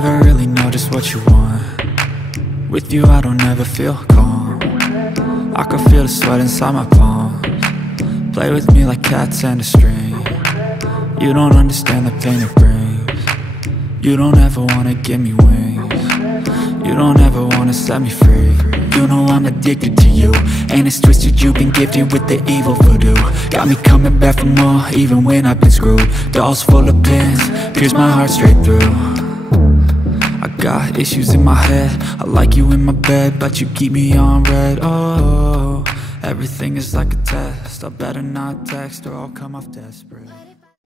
never really know just what you want. With you I don't ever feel calm. I can feel the sweat inside my palms. Play with me like cats and a string. You don't understand the pain it brings. You don't ever wanna give me wings. You don't ever wanna set me free. You know I'm addicted to you, and it's twisted, you've been gifted with the evil voodoo. Got me coming back for more, even when I've been screwed. Dolls full of pins, pierce my heart straight through. I got issues in my head, I like you in my bed, but you keep me on red. Oh, everything is like a test, I better not text or I'll come off desperate.